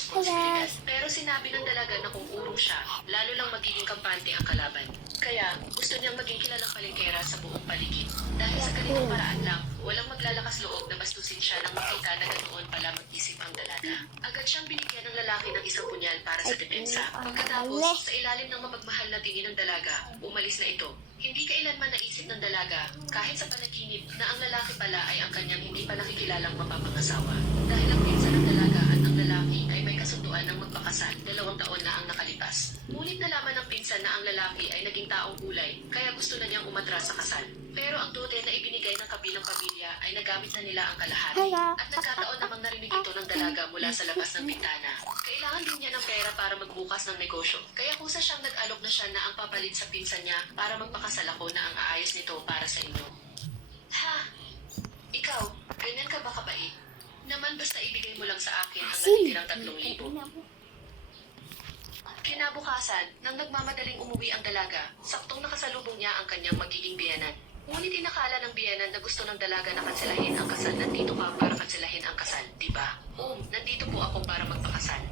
responsibilidad. Pero sinabi ng dalaga na kung urong siya, lalo lang magiging kampante ang kalaban. Kaya, gusto niyang maging kilalang palengkera sa buong paligid. Dahil sa ganitong paraan lang, walang maglalakas loob na bastusin siya nang makita na ganoon pala mag-isip ang dalaga. Agad siyang binigyan ng lalaki ng isang punyal para sa depensa. Pagkatapos, sa ilalim ng mapagmahal na tingin ng dalaga, umalis na ito. Hindi kailanman naisip ng dalaga, kahit sa panaginip, na ang lalaki pala ay ang kanyang hindi pa nakikilalang mapapangasawa. Dahil ang pinsan ng dalaga at ang lalaki ay may kasunduan ng magpakasal, 2 taon na ang nakalipas. Ngunit nalaman ng pinsan na ang lalaki ay naging taong gulay, kaya gusto na niyang umatras sa kasal. Pero ang dote na ibinigay ng kabilang pamilya ay nagamit na nila ang kalahati. At nagkataon namang narinig ito ng dalaga mula sa labas ng bintana. Kailangan din niya ng pera para magbukas ng negosyo. Kaya kusa siyang nag-alok na siya na ang papalit sa pinsan niya para magpakasal ako na ang aayos nito para sa inyo. Ha? Ikaw, ganyan ka ba kabait? Naman basta ibigay mo lang sa akin ang natitirang 3,000. Kinabukasan, nang nagmamadaling umuwi ang dalaga, saktong nakasalubong niya ang kanyang magiging biyenan. Ngunit inakala ng biyenan na gusto ng dalaga na kanselahin ang kasal. Nandito ka para kanselahin ang kasal, di ba? Nandito po ako para magpakasal.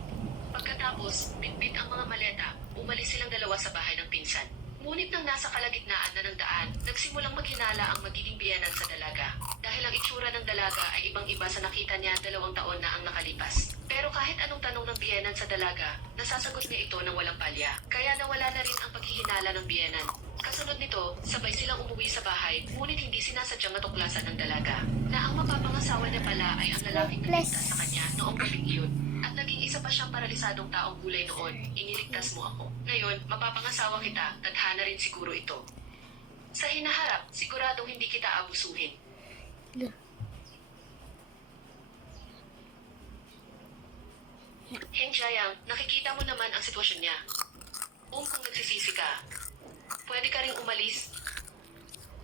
Pagkatapos, bitbit ang mga maleta, umalis silang dalawa sa bahay ng pinsan. Ngunit nang nasa kalagitnaan na ng daan, nagsimulang maghinala ang magiging biyenan sa dalaga. Dahil ang itsura ng dalaga ay ibang-iba sa nakita niya 2 taon na ang nakalipas. Pero kahit anong tanong ng biyenan sa dalaga, nasasagot niya ito ng walang palya. Kaya nawala na rin ang paghihinala ng biyenan. Kasunod nito, sabay silang umuwi sa bahay, ngunit hindi sinasadyang matuklasan ng dalaga na ang mapapangasawa niya pala ay ang lalaking nagligtas sa kanya noong gabing iyon. At naging isa pa siyang paralisadong taong gulay noon, iniligtas mo ako. Ngayon, mapapangasawa kita, tadhana rin siguro ito. Sa hinaharap, siguradong hindi kita abusuhin. Heng Jiayang, nakikita mo naman ang sitwasyon niya. Kung nagsisisi ka, pwede ka ring umalis.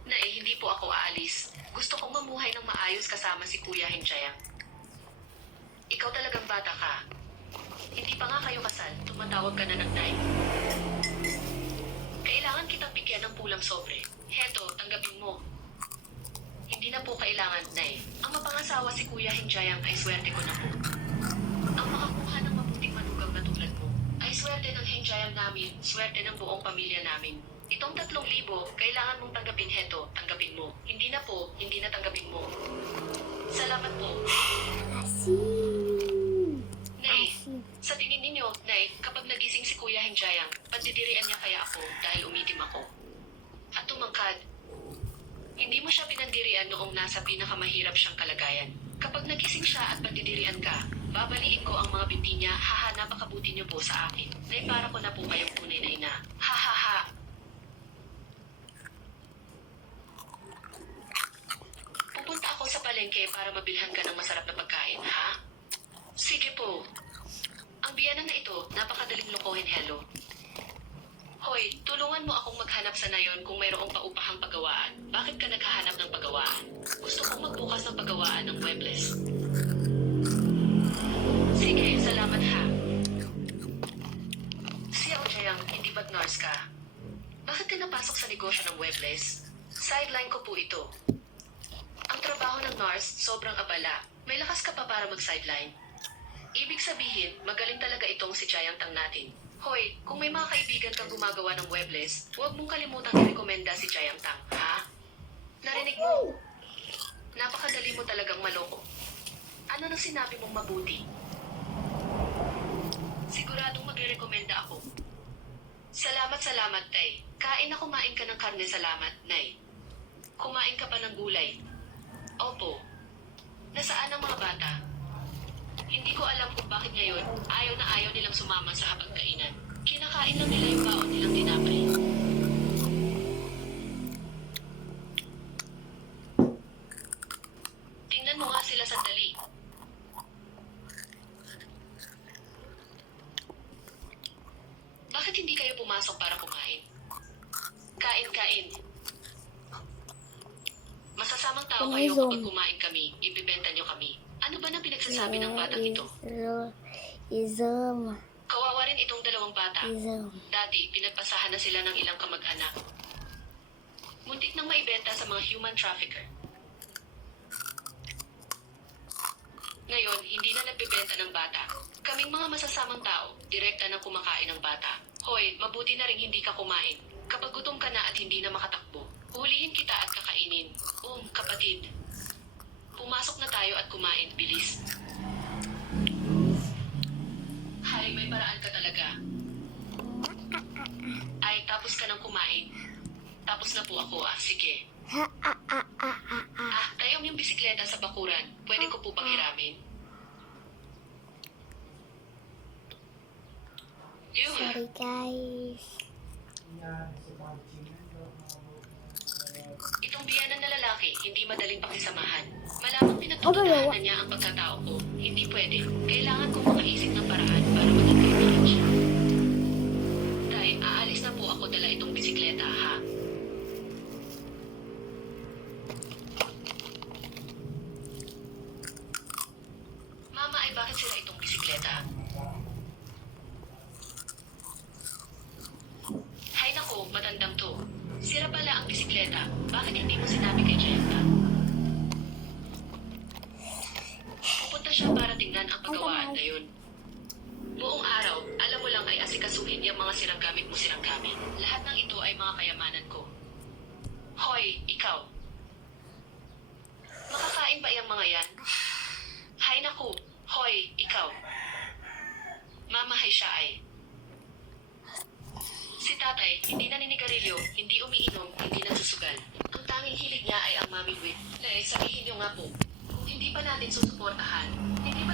Hindi po ako aalis. Gusto kong mamuhay ng maayos kasama si Kuya Heng Jiayang. Ikaw talagang bata ka. Hindi pa nga kayo kasal, tumatawag ka na ng nay. Kailangan kitang bigyan ng pulang sobre. Heto, tanggapin mo. Hindi na po kailangan, nay. Ang mapangasawa si Kuya Heng Jiayang ay swerte ko na po. Ang makakuha ng mabuting manugang na tulad mo ay swerte ng Heng Jiayang namin, swerte ng buong pamilya namin. Itong 3,000, kailangan mong tanggapin. Heto, tanggapin mo. Hindi na po, hindi na tanggapin mo. Salamat po. Nay, sa tingin ninyo, Nay, kapag nagising si Kuya Heng Jiayang, pandidirian niya kaya ako dahil umitim ako. At tumangkad. Hindi mo siya pinandirian noong nasa pinakamahirap siyang kalagayan. Kapag nagising siya at pandidirian ka, babaliin ko ang mga binti niya. Haha, napakabuti niyo po sa akin. Nay, para ko na po kayong tunay na ina. Ha ha ha. Pupunta ako sa palengke para mabilhan ka ng masarap na pagkain, ha? Sige po. Ang biyanan na ito, napakadaling lokohin. Hello. Hoy, tulungan mo akong maghanap sa nayon kung mayroong paupahang pagawaan. Bakit ka naghahanap ng pagawaan? Gusto kong magbukas ng pagawaan ng Muebles. Sige, salamat ha. Xiao Jiayang, hindi ba't nurse ka? Bakit ka napasok sa negosyo ng Muebles? Sideline ko po ito. Ang trabaho ng nurse, sobrang abala. May lakas ka pa para mag-sideline. Ibig sabihin, magaling talaga itong si Jiayang Tang natin. Hoy, kung may mga kaibigan kang gumagawa ng Muebles, huwag mong kalimutang i-rekomenda si Jiayang Tang, ha? Narinig mo? Napakadali mo talagang maloko. Ano nang sinabi mong mabuti? Siguradong magre-rekomenda ako. Salamat, Tay. Kain na kumain ka ng karne, salamat, Nay. Kumain ka pa ng gulay. Opo. Nasaan ang mga bata? Hindi ko alam kung bakit ngayon, ayaw na ayaw nilang sumama sa hapagkainan. Kinakain lang nila yung baon nilang tinapay. Tingnan mo nga sila sandali. Bakit hindi kayo pumasok para kumain? Kain. Masasamang tao kayo kapag kumain kami, ibibenta nyo kami. Ano ba na pinagsasabi ng batang ito? Kawawa rin itong 2 bata. Dati, pinagpasahan na sila ng ilang kamag-anak. Muntik nang maibenta sa mga human trafficker. Ngayon, hindi na nagbebenta ng bata. Kaming mga masasamang tao, direkta na kumakain ng bata. Hoy, mabuti na rin hindi ka kumain. Kapag gutom ka na at hindi na makatakbo, hulihin kita at kakainin. Kapatid. Pumasok na tayo at kumain, bilis. Hay, may paraan ka talaga. Ay, tapos ka nang kumain. Tapos na po ako, sige. Tayong yung bisikleta sa bakuran. Pwede ko po bang hiramin? Sorry guys. Itong biyanan na lalaki, hindi madaling pakisamahan. Malamang pinagtutunahan na niya ang pagkatao ko. Hindi pwede. Kailangan kong makaisip ng paraan para maging kaibigan siya. Dahil aalis na po ako dala itong bisikleta, ha? Mama, ay bakit sila itong bisikleta? Hay nako, matandang to. Sira pala ang bisikleta. Bakit hindi mo sinabi kay Jenta? Pupunta siya para tingnan ang pagawaan na yun. Buong araw, alam mo lang ay asikasuhin yung mga sirang gamit mo sirang gamit. Lahat ng ito ay mga kayamanan ko. Hoy, ikaw. Makakain ba yung mga yan? Hay naku, hoy, ikaw. Mama, hay siya ay. Si tatay, hindi naninigarilyo, hindi umiinom, hindi nagsusugal. Ang tanging hilig niya ay ang mami whip. Sabihin niyo nga po, kung hindi pa natin susuportahan, hindi ba